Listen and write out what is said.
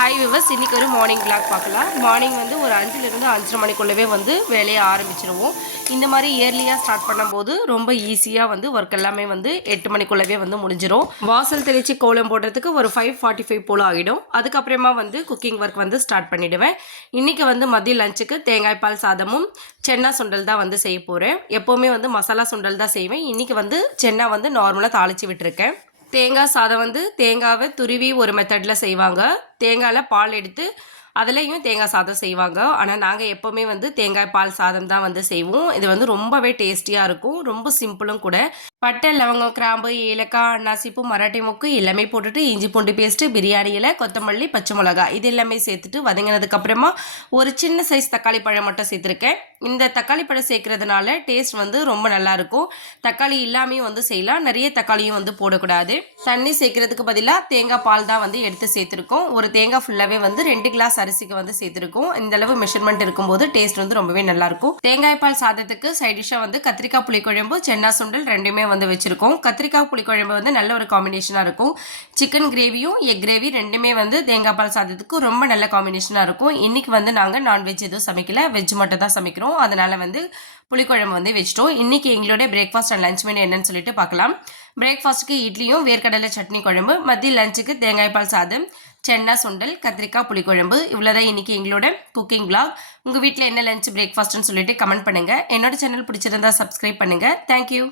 Hi viewers, இன்றைக்கி ஒரு morning vlog பார்க்கலாம். மார்னிங் வந்து ஒரு 5லிருந்து 5:30 மணிக்குள்ளவே வந்து வேலையை ஆரம்பிச்சிருவோம். இந்த மாதிரி இயர்லியாக ஸ்டார்ட் பண்ணும்போது ரொம்ப ஈஸியாக வந்து ஒர்க் எல்லாமே வந்து 8 மணிக்குள்ளவே வந்து முடிஞ்சிடும். வாசல் தெளித்து கோலம் போடுறதுக்கு ஒரு 5:45 போல் ஆகிடும். அதுக்கப்புறமா வந்து குக்கிங் ஒர்க் வந்து ஸ்டார்ட் பண்ணிவிடுவேன். இன்றைக்கி வந்து மதிய லஞ்சுக்கு தேங்காய் பால் சாதமும் சென்னா சுண்டல் தான் வந்து செய்ய போகிறேன். எப்போவுமே வந்து மசாலா சுண்டல் தான் செய்வேன். இன்றைக்கி வந்து சென்னா வந்து நார்மலாக தாளித்து விட்டுருக்கேன். தேங்காய் சாதம் வந்து தேங்காவை துருவி ஒரு மெத்தடில் செய்வாங்க. தேங்காயில் பால் எடுத்து அதுலேயும் தேங்காய் சாதம் செய்வாங்க. ஆனால் நாங்கள் எப்போவுமே வந்து தேங்காய் பால் சாதம் தான் வந்து செய்வோம். இது வந்து ரொம்பவே டேஸ்டியாக இருக்கும். ரொம்ப சிம்பிளும் கூட. பட்டை, லவங்கம், கிராம்பு, ஏலக்காய், அன்னாசிப்பூ, மராட்டி மொக்கு எல்லாமே போட்டுட்டு இஞ்சி பூண்டு பேஸ்ட்டு, பிரியாணி இலை, கொத்தமல்லி, பச்சை மிளகா இது எல்லாமே சேர்த்துட்டு வதங்கினதுக்கப்புறமா ஒரு சின்ன சைஸ் தக்காளி பழம் மட்டும் சேர்த்துருக்கேன். இந்த தக்காளி பழம் சேர்க்கறதுனால டேஸ்ட் வந்து ரொம்ப நல்லாயிருக்கும். தக்காளி இல்லாமையும் வந்து செய்யலாம். நிறைய தக்காளியும் வந்து போடக்கூடாது. தண்ணி சேர்க்கறதுக்கு பதிலாக தேங்காய் பால் தான் வந்து எடுத்து சேர்த்துருக்கோம். ஒரு தேங்காய் ஃபுல்லாகவே வந்து 2 கிளாஸ் அரிசிக்கு வந்து சேர்த்துருக்கோம். இந்த அளவு மெஷர்மெண்ட் இருக்கும்போது டேஸ்ட் வந்து ரொம்பவே நல்லாயிருக்கும். தேங்காய் பால் சாதத்துக்கு சைடிஷாக வந்து கத்திரிக்காய் புளிக்குழம்பு, சென்னா சுண்டல் ரெண்டுமே வந்து வச்சுருக்கோம். கத்திரிக்காய் புளிக்குழம்பு வந்து நல்ல ஒரு காம்பினேஷனாக இருக்கும். சிக்கன் கிரேவியும் எக் கிரேவி ரெண்டுமே வந்து தேங்காய் பால் சாதத்துக்கு ரொம்ப நல்ல காம்பினேஷனாக இருக்கும். இன்றைக்கி வந்து நாங்கள் நான்வெஜ் எதுவும் சமைக்கல, வெஜ் மட்டும் தான் சமைக்கிறோம். அதனால் வந்து புளிக்குழம்பு வந்து வச்சிட்டோம். இன்றைக்கி எங்களோட பிரேக்ஃபாஸ்ட் அண்ட் லஞ்ச் மெனு என்னன்னு சொல்லிட்டு பார்க்கலாம். பிரேக்ஃபாஸ்ட்டுக்கு இட்லியும் வேர்க்கடலை சட்னி குழம்பு, மதிய லஞ்சுக்கு தேங்காய் பால் சாதம், சென்னா சுண்டல், கத்திரிக்காய் புளிக்குழம்பு. இவ்வளோதான் இன்றைக்கி எங்களோட குக்கிங் விளாக். உங்கள் வீட்டில் என்ன லஞ்ச் பிரேக்ஃபாஸ்ட்னு சொல்லிட்டு கமெண்ட் பண்ணுங்கள். என்னோட சேனல் பிடிச்சிருந்தா சப்ஸ்கிரைப் பண்ணுங்கள். தேங்க்யூ.